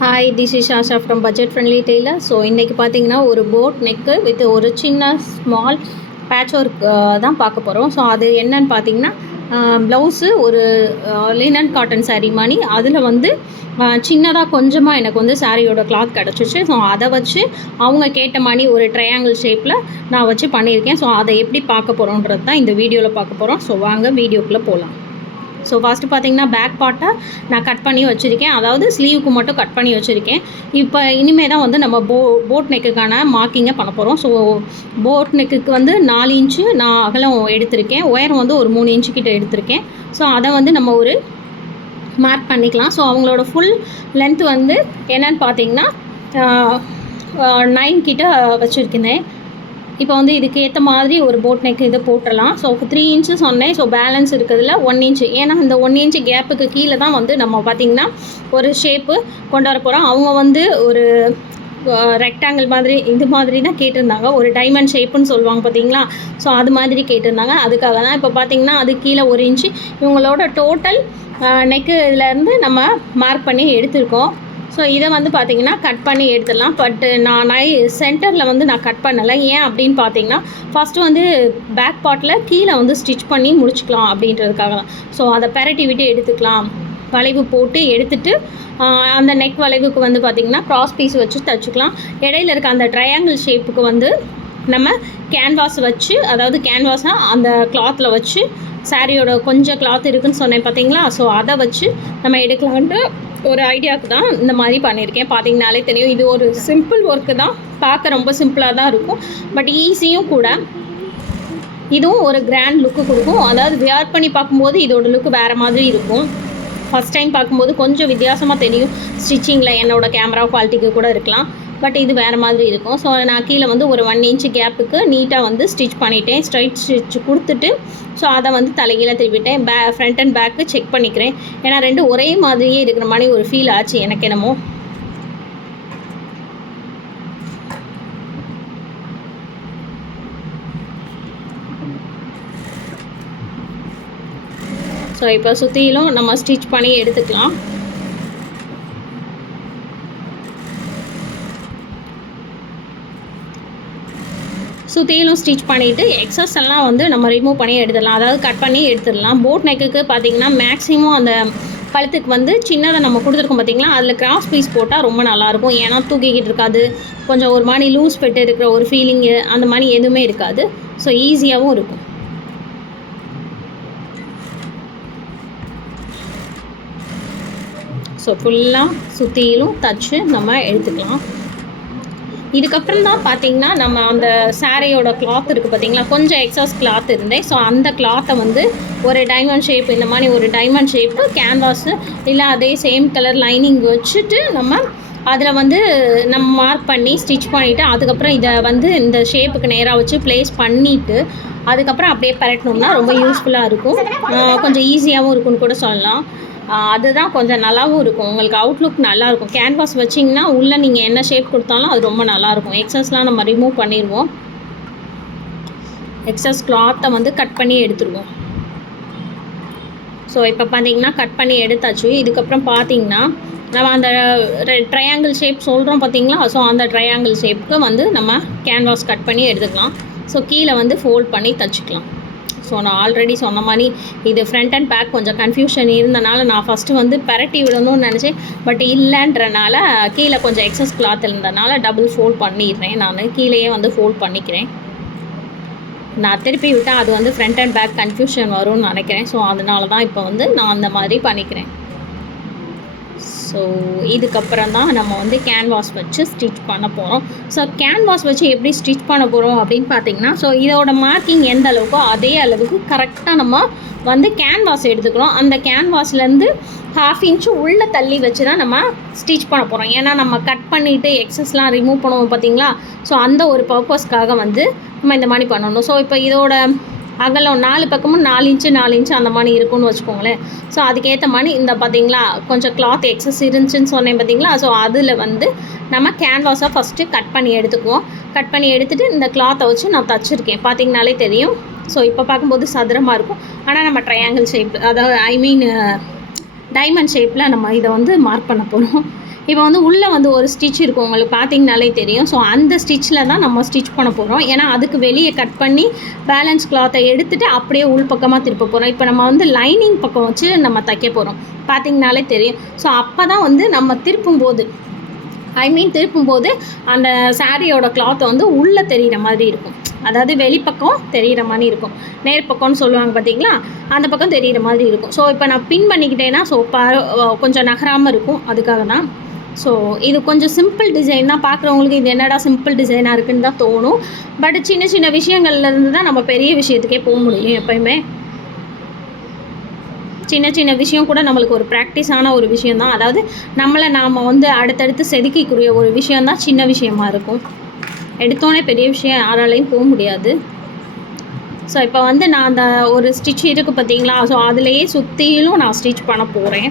Hi, this is Asha from budget friendly tailor. So இன்றைக்கி பார்த்தீங்கன்னா ஒரு போட் நெக்கு வித் ஒரு சின்ன ஸ்மால் பேட்ச் ஒர்க் தான் பார்க்க போகிறோம். ஸோ அது என்னன்னு பார்த்தீங்கன்னா ப்ளவுஸு ஒரு லினன் காட்டன் சாரீ மாதிரி அதில் வந்து சின்னதாக கொஞ்சமாக எனக்கு வந்து சாரியோட கிளாத் கிடச்சிச்சு. ஸோ அதை வச்சு அவங்க கேட்ட மாதிரி ஒரு ட்ரையாங்கிள் ஷேப்பில் நான் வச்சு பண்ணியிருக்கேன். ஸோ அதை எப்படி பார்க்க போகிறோன்றது தான் இந்த வீடியோவில் பார்க்க போகிறோம். ஸோ வாங்க வீடியோக்குள்ளே போகலாம். ஸோ ஃபஸ்ட்டு பார்த்தீங்கன்னா பேக் பார்ட்டை நான் கட் பண்ணி வச்சுருக்கேன். அதாவது ஸ்லீவுக்கு மட்டும் கட் பண்ணி வச்சுருக்கேன். இப்போ இனிமேல் தான் வந்து நம்ம போட் நெக்குக்கான மார்க்கிங்கை பண்ண போகிறோம். ஸோ போட் நெக்குக்கு வந்து 4 இன்ச்சு நான் அகலம் எடுத்திருக்கேன். உயரம் வந்து ஒரு 3 இன்ச்சு கிட்ட எடுத்திருக்கேன். ஸோ அதை வந்து நம்ம ஒரு மார்க் பண்ணிக்கலாம். ஸோ அவங்களோட ஃபுல் லென்த் வந்து என்னன்னு பார்த்தீங்கன்னா 9 கிட்ட வச்சுருக்கேன். இப்போ வந்து இதுக்கு ஏற்ற மாதிரி ஒரு போட் நெக் இதை போட்டுடலாம். ஸோ 3 இன்ச்சு சொன்னேன். ஸோ பேலன்ஸ் இருக்கிறதுல 1 இன்ச்சு, ஏன்னா இந்த 1 இன்ச்சு கேப்புக்கு கீழே தான் வந்து நம்ம பார்த்திங்கன்னா ஒரு ஷேப்பு கொண்டு வர போகிறோம். அவங்க வந்து ஒரு ரெக்டாங்கிள் மாதிரி இது மாதிரி தான் கேட்டிருந்தாங்க. ஒரு டைமண்ட் ஷேப்புன்னு சொல்லுவாங்க பார்த்தீங்களா. ஸோ அது மாதிரி கேட்டிருந்தாங்க. அதுக்காக தான் இப்போ பார்த்திங்கன்னா அது கீழே 1 இன்ச்சு இவங்களோட டோட்டல் நெக்கு இதுலேருந்து நம்ம மார்க் பண்ணி எடுத்திருக்கோம். ஸோ இதை வந்து பார்த்திங்கன்னா கட் பண்ணி எடுத்துடலாம். பட்டு நான் சென்டரில் வந்து நான் கட் பண்ணலை. ஏன் அப்படின்னு பார்த்தீங்கன்னா ஃபஸ்ட்டு வந்து பேக் பார்ட்டில் கீழே வந்து ஸ்டிச் பண்ணி முடிச்சுக்கலாம் அப்படின்றதுக்காக தான். ஸோ அதை பெரட்டி விட்டு எடுத்துக்கலாம். வளைவு போட்டு எடுத்துகிட்டு அந்த நெக் வளைவுக்கு வந்து பார்த்திங்கன்னா க்ராஸ் பீஸ் வச்சு தைச்சிக்கலாம். இடையில இருக்க அந்த ட்ரையாங்கிள் ஷேப்புக்கு வந்து நம்ம கேன்வாஸ் வச்சு, அதாவது கேன்வாஸாக அந்த கிளாத்தில் வச்சு சாரியோட கொஞ்சம் கிளாத் இருக்குதுன்னு சொன்னேன் பார்த்தீங்களா. ஸோ அதை வச்சு நம்ம எடுக்கலான்ட்டு ஒரு ஐடியாவுக்கு தான் இந்த மாதிரி பண்ணியிருக்கேன். பார்த்தீங்கனாலே தெரியும், இது ஒரு சிம்பிள் ஒர்க்கு தான். பார்க்க ரொம்ப சிம்பிளாக தான் இருக்கும், பட் ஈஸியும் கூட. இதுவும் ஒரு கிராண்ட் லுக்கு கொடுக்கும். அதாவது வியர் பண்ணி பார்க்கும்போது இதோட லுக்கு வேறு மாதிரி இருக்கும். ஃபஸ்ட் டைம் பார்க்கும்போது கொஞ்சம் வித்தியாசமாக தெரியும். ஸ்டிச்சிங்கில் என்னோடய கேமரா குவாலிட்டிக்கு கூட இருக்கலாம், பட் இது வேறு மாதிரி இருக்கும். ஸோ நான் கீழே வந்து ஒரு 1 இன்ச்சு கேப்புக்கு நீட்டாக வந்து ஸ்டிச் பண்ணிட்டேன். ஸ்ட்ரைட் ஸ்டிச் கொடுத்துட்டு ஸோ அதை வந்து தலைகீழ திருப்பிட்டேன். ஃப்ரண்ட் அண்ட் பேக்கு செக் பண்ணிக்கிறேன். ஏன்னா 2 ஒரே மாதிரியே இருக்கிற மாதிரி ஒரு ஃபீல் ஆச்சு எனக்கு என்னமோ. ஸோ இப்போ சுற்றிலும் நம்ம ஸ்டிச் பண்ணி எடுத்துக்கலாம். சுற்றிலும் ஸ்டிச் பண்ணிவிட்டு எக்ஸஸ் எல்லாம் வந்து நம்ம ரிமூவ் பண்ணி எடுத்துடலாம். அதாவது கட் பண்ணி எடுத்துடலாம். போட் நெக்குக்கு பார்த்திங்கன்னா மேக்ஸிமம் அந்த கழுத்துக்கு வந்து சின்னதாக நம்ம கொடுத்துருக்கோம் பார்த்திங்களா, அதில் கிராஸ் பீஸ் போட்டால் ரொம்ப நல்லாயிருக்கும். ஏன்னா தூக்கிக்கிட்டு இருக்காது, கொஞ்சம் ஒரு மாதிரி லூஸ் பெட்டு இருக்கிற ஒரு ஃபீலிங்கு அந்த மாதிரி எதுவுமே இருக்காது. ஸோ ஈஸியாகவும் இருக்கும். ஸோ ஃபுல்லாக சுற்றிலும் தச்சு நம்ம எடுத்துக்கலாம். இதுக்கப்புறம் தான் பார்த்திங்கன்னா நம்ம அந்த சாரியோட கிளாத் இருக்குது பார்த்திங்களா, கொஞ்சம் எக்ஸஸ் கிளாத் இருந்தேன். ஸோ அந்த கிளாத்தை வந்து ஒரு டைமண்ட் ஷேப், இந்த மாதிரி ஒரு டைமண்ட் ஷேப்பு கேன்வாஸு இல்லை அதே சேம் கலர் லைனிங் வச்சுட்டு நம்ம அதில் வந்து நம்ம மார்க் பண்ணி ஸ்டிச் பண்ணிவிட்டு அதுக்கப்புறம் இதை வந்து இந்த ஷேப்புக்கு நேராக வச்சு ப்ளேஸ் பண்ணிவிட்டு அதுக்கப்புறம் அப்படியே பரட்டணும்னா ரொம்ப யூஸ்ஃபுல்லாக இருக்கும். கொஞ்சம் ஈஸியாகவும் இருக்கும்னு கூட சொல்லலாம். அதுதான் கொஞ்சம் நல்லாவும் இருக்கும். உங்களுக்கு அவுட்லுக் நல்லாயிருக்கும். கேன்வாஸ் வச்சிங்கன்னா உள்ளே நீங்கள் என்ன ஷேப் கொடுத்தாலும் அது ரொம்ப நல்லாயிருக்கும். எக்ஸஸ்லாம் நம்ம ரிமூவ் பண்ணிடுவோம். எக்ஸஸ் கிளாத்தை வந்து கட் பண்ணி எடுத்துருவோம். ஸோ இப்போ பார்த்தீங்கன்னா கட் பண்ணி எடுத்தாச்சு. இதுக்கப்புறம் பார்த்தீங்கன்னா நம்ம அந்த ட்ரையாங்கிள் ஷேப் சொல்கிறோம் பார்த்தீங்களா. ஸோ அந்த ட்ரையாங்கிள் ஷேப்புக்கு வந்து நம்ம கேன்வாஸ் கட் பண்ணி எடுத்துக்கலாம். ஸோ கீழே வந்து ஃபோல்ட் பண்ணி தச்சுக்கலாம். ஸோ நான் ஆல்ரெடி சொன்ன மாதிரி இது ஃப்ரண்ட் அண்ட் பேக் கொஞ்சம் கன்ஃபியூஷன் இருந்தனால நான் ஃபஸ்ட்டு வந்து பரட்டி விடணும்னு நினச்சேன். பட் இல்லைன்றனால கீழே கொஞ்சம் எக்ஸஸ் கிளாத் இருந்தனால டபுள் ஃபோல்ட் பண்ணிடுறேன். நான் கீழேயே வந்து ஃபோல்ட் பண்ணிக்கிறேன். நான் திருப்பி விட்டால் அது வந்து ஃப்ரண்ட் அண்ட் பேக் கன்ஃபியூஷன் வரும்னு நினைக்கிறேன். ஸோ அதனால தான் இப்போ வந்து நான் அந்த மாதிரி பண்ணிக்கிறேன். ஸோ இதுக்கப்புறம் தான் நம்ம வந்து கேன்வாஸ் வச்சு ஸ்டிச் பண்ண போகிறோம். ஸோ கேன்வாஸ் வச்சு எப்படி ஸ்டிச் பண்ண போகிறோம் அப்படின்னு பார்த்தீங்கன்னா, ஸோ இதோட மார்க்கிங் எந்த அளவுக்கோ அதே அளவுக்கு கரெக்டாக நம்ம வந்து கேன்வாஸ் எடுத்துக்கிறோம். அந்த கேன்வாஸ்லேருந்து 1/2 இன்ச்சு உள்ளே தள்ளி வச்சு தான் நம்ம ஸ்டிச் பண்ண போகிறோம். ஏன்னா நம்ம கட் பண்ணிவிட்டு எக்ஸஸ்லாம் ரிமூவ் பண்ணுவோம் பார்த்தீங்களா. ஸோ அந்த ஒரு பர்பஸ்க்காக வந்து நம்ம இந்த மாதிரி பண்ணணும். ஸோ இப்போ இதோட அகலம் 4 பக்கமும் 4 இன்ச்சு அந்த மாதிரி இருக்கும்னு வச்சுக்கோங்களேன். ஸோ அதுக்கேற்ற மாதிரி இந்த பார்த்திங்களா கொஞ்சம் கிளாத் எக்ஸஸ் இருந்துச்சுன்னு சொன்னேன் பார்த்தீங்களா. ஸோ அதில் வந்து நம்ம கேன்வாஸாக ஃபஸ்ட்டு கட் பண்ணி எடுத்துக்குவோம். கட் பண்ணி எடுத்துகிட்டு இந்த கிளாத்தை வச்சு நான் தச்சுருக்கேன். பார்த்திங்கனாலே தெரியும். ஸோ இப்போ பார்க்கும்போது சதுரமாக இருக்கும், ஆனால் நம்ம ட்ரையாங்கிள் ஷேப், அதாவது டைமண்ட் ஷேப்பில் நம்ம இதை வந்து மார்க் பண்ண போகிறோம். இப்போ வந்து உள்ளே வந்து ஒரு ஸ்டிச் இருக்கும், உங்களுக்கு பார்த்தீங்கனாலே தெரியும். ஸோ அந்த ஸ்டிச்சில் தான் நம்ம ஸ்டிச் பண்ண போகிறோம். ஏன்னா அதுக்கு வெளியே கட் பண்ணி பேலன்ஸ் கிளாத்தை எடுத்துகிட்டு அப்படியே உள் பக்கமாக திருப்ப போகிறோம். இப்போ நம்ம வந்து லைனிங் பக்கம் வச்சு நம்ம தைக்க போகிறோம், பார்த்தீங்கனாலே தெரியும். ஸோ அப்போ தான் வந்து நம்ம திருப்பும்போது திருப்பும்போது அந்த சாரியோட கிளாத்தை வந்து உள்ளே தெரிகிற மாதிரி இருக்கும். அதாவது வெளிப்பக்கம் தெரிகிற மாதிரி இருக்கும். நேர் பக்கம்னு சொல்லுவாங்க பார்த்தீங்களா, அந்த பக்கம் தெரிகிற மாதிரி இருக்கும். ஸோ இப்போ நான் பின் பண்ணிக்கிட்டேன்னா ஸோ கொஞ்சம் நகராமல் இருக்கும், அதுக்காக தான். ஸோ இது கொஞ்சம் சிம்பிள் டிசைன் தான். பார்க்குறவங்களுக்கு இது என்னடா சிம்பிள் டிசைனாக இருக்குன்னு தான் தோணும். பட் சின்ன சின்ன விஷயங்கள்லேருந்து தான் நம்ம பெரிய விஷயத்துக்கே போக முடியும். எப்போயுமே சின்ன சின்ன விஷயம் கூட நம்மளுக்கு ஒரு ப்ராக்டிஸான ஒரு விஷயந்தான். அதாவது நம்மளை நாம் வந்து அடுத்தடுத்து செதுக்கிக்கூடிய ஒரு விஷயந்தான் சின்ன விஷயமா இருக்கும். எடுத்தோடனே பெரிய விஷயம் யாராலையும் போக முடியாது. ஸோ இப்போ வந்து நான் அந்த ஒரு ஸ்டிச் இருக்குது பார்த்தீங்களா, ஸோ அதுலேயே சுற்றிலும் நான் ஸ்டிச் பண்ண போகிறேன்.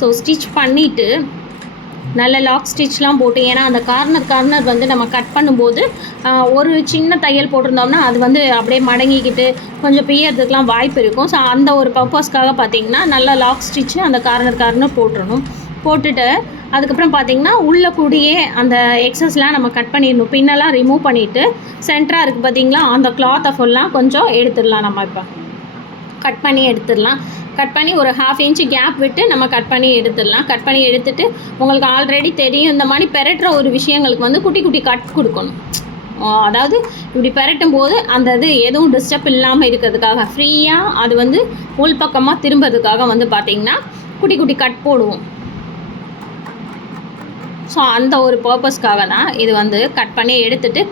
ஸோ ஸ்டிச் பண்ணிவிட்டு நல்ல லாக் ஸ்டிச்லாம் போட்டு, ஏன்னா அந்த கார்னர் வந்து நம்ம கட் பண்ணும்போது ஒரு சின்ன தையல் போட்டிருந்தோம்னா அது வந்து அப்படியே மடங்கிக்கிட்டு கொஞ்சம் பிய்யறதுக்கெலாம் வாய்ப்பு இருக்கும். ஸோ அந்த ஒரு பர்பஸ்க்காக பார்த்திங்கன்னா நல்ல லாக் ஸ்டிச்சு அந்த கார்னர் போட்டுடணும். போட்டுட்டு அதுக்கப்புறம் பார்த்திங்கன்னா உள்ளே கூடியே அந்த எக்ஸஸ்லாம் நம்ம கட் பண்ணிடணும். பின்னெல்லாம் ரிமூவ் பண்ணிவிட்டு சென்டராக இருக்குது பார்த்திங்களா, அந்த கிளாத்தை ஃபுல்லாக கொஞ்சம் எடுத்துடலாம். நம்ம இப்போ கட் பண்ணி எடுத்துடலாம். கட் பண்ணி ஒரு 1/2 இன்ச்சு கேப் விட்டு நம்ம கட் பண்ணி எடுத்துடலாம். கட் பண்ணி எடுத்துகிட்டு உங்களுக்கு ஆல்ரெடி தெரியும், இந்த மாதிரி பெரட்டுற ஒரு விஷயங்களுக்கு வந்து குட்டி குட்டி கட் கொடுக்கணும். அதாவது இப்படி பெரட்டும் போது அந்த இது எதுவும் டிஸ்டர்ப் இல்லாமல் இருக்கிறதுக்காக, ஃப்ரீயாக அது வந்து உள் பக்கமாக திரும்புறதுக்காக வந்து பார்த்திங்கன்னா குட்டி குட்டி கட் போடுவோம். ஸோ அந்த ஒரு பர்பஸ்க்காக தான் இது வந்து கட் பண்ணி எடுத்துகிட்டு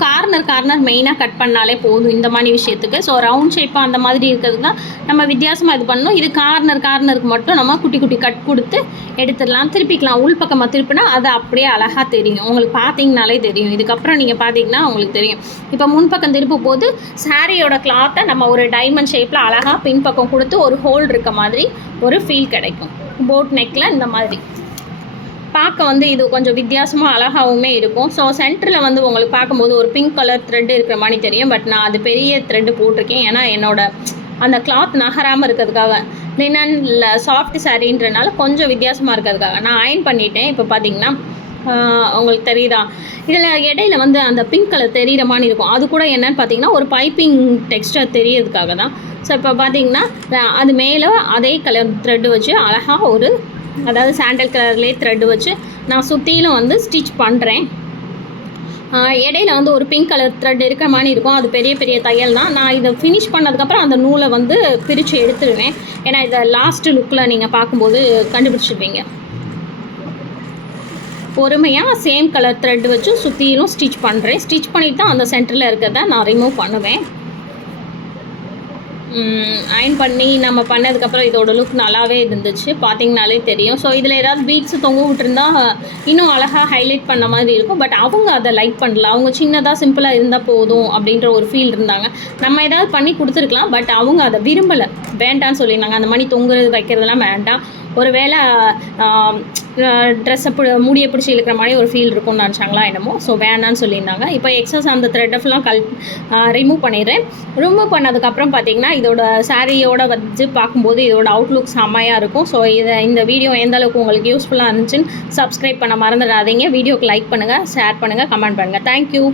கார்னர் மெயினாக கட் பண்ணாலே போதும் இந்த மாதிரி விஷயத்துக்கு. ஸோ ரவுண்ட் ஷேப்பாக அந்த மாதிரி இருக்கிறதுக்கு தான் நம்ம வித்தியாசமாக இது பண்ணணும். இது கார்னருக்கு மட்டும் நம்ம குட்டி குட்டி கட் கொடுத்து எடுத்துடலாம். திருப்பிக்கலாம். உள் பக்கமாக திருப்பினா அது அப்படியே அழகாக தெரியும், உங்களுக்கு பார்த்தீங்கனாலே தெரியும். இதுக்கப்புறம் நீங்கள் பார்த்தீங்கன்னா உங்களுக்கு தெரியும். இப்போ முன்பக்கம் திருப்பும் போது சாரியோட கிளாத்தை நம்ம ஒரு டைமண்ட் ஷேப்பில் அழகாக பின்பக்கம் கொடுத்து ஒரு ஹோல் இருக்க மாதிரி ஒரு ஃபீல் கிடைக்கும். போட் நெக்கில் இந்த மாதிரி பார்க்க வந்து இது கொஞ்சம் வித்தியாசமாக அழகாகவுமே இருக்கும். ஸோ சென்டரில் வந்து உங்களுக்கு பார்க்கும்போது ஒரு பிங்க் கலர் த்ரெட் இருக்கிற மாதிரி தெரியும். பட் நான் அது பெரிய த்ரெட்டு போட்டிருக்கேன், ஏன்னா என்னோடய அந்த கிளாத் நகராமல் இருக்கிறதுக்காக. லினனில் சாஃப்ட் சாரின்றனால கொஞ்சம் வித்தியாசமாக இருக்கிறதுக்காக நான் அயன் பண்ணிட்டேன். இப்போ பார்த்திங்கன்னா உங்களுக்கு தெரியுதா, இதில் இடையில வந்து அந்த பிங்க் கலர் தெரிகிற மாதிரி இருக்கும். அது கூட என்னென்னு பார்த்தீங்கன்னா ஒரு பைப்பிங் டெக்ஸ்டர் தெரியறதுக்காக தான். ஸோ இப்போ பார்த்திங்கன்னா அது மேலே அதே கலர் த்ரெட்டு வச்சு அழகாக ஒரு, அதாவது சாண்டல் கலர்லேயே த்ரெட்டு வச்சு நான் சுற்றிலும் வந்து ஸ்டிச் பண்ணுறேன். இடையில வந்து ஒரு பிங்க் கலர் த்ரெட் இருக்கிற மாதிரி இருக்கும். அது பெரிய பெரிய தையல் தான். நான் இதை ஃபினிஷ் பண்ணதுக்கப்புறம் அந்த நூலை வந்து பிரித்து எடுத்துடுவேன். ஏன்னா இதை லாஸ்ட்டு லுக்கில் நீங்கள் பார்க்கும்போது கண்டுபிடிச்சிடுவீங்க. பொறுமையாக சேம் கலர் த்ரெட் வச்சு சுற்றிலும் ஸ்டிச் பண்ணுறேன். ஸ்டிச் பண்ணிவிட்டு தான் அந்த சென்டரில் இருக்கிறத நான் ரிமூவ் பண்ணுவேன். அயன் பண்ணி நம்ம பண்ணதுக்கப்புறம் இதோட லுக் நல்லாவே இருந்துச்சு, பார்த்திங்கனாலே தெரியும். ஸோ இதில் ஏதாவது பீட்ஸு தொங்க விட்டுருந்தா இன்னும் அழகாக ஹைலைட் பண்ண மாதிரி இருக்கும். பட் அவங்க அதை லைக் பண்ணல. அவங்க சின்னதாக சிம்பிளாக இருந்தால் போதும் அப்படின்ற ஒரு ஃபீல் இருந்தாங்க. நம்ம ஏதாவது பண்ணி கொடுத்துருக்கலாம், பட் அவங்க அதை விரும்பலை, வேண்டான்னு சொல்லியிருந்தாங்க. அந்த மாதிரி தொங்குறது வைக்கிறதுலாம் வேண்டாம். ஒரு வேளை ட்ரெஸ்ஸை மூடியை பிடிச்சி இழுக்கிற மாதிரி ஒரு ஃபீல் இருக்கும்னு நினச்சாங்களா என்னமோ. ஸோ வேணான்னு சொல்லியிருந்தாங்க. இப்போ எக்ஸஸ் அந்த த்ரெட்டை ஃபுல்லாக ரிமூவ் பண்ணிடுறேன். ரிமூவ் பண்ணதுக்கப்புறம் பார்த்திங்கன்னா இதோட சாரியோட வச்சு பார்க்கும்போது இதோட அவுட்லுக் செம்மையாக இருக்கும். ஸோ இந்த வீடியோ எந்த அளவுக்கு உங்களுக்கு யூஸ்ஃபுல்லாக இருந்துச்சுன்னு சப்ஸ்கிரைப் பண்ண மறந்துடாதீங்க. வீடியோக்கு லைக் பண்ணுங்கள், ஷேர் பண்ணுங்கள், கமெண்ட் பண்ணுங்கள். தேங்க்யூ.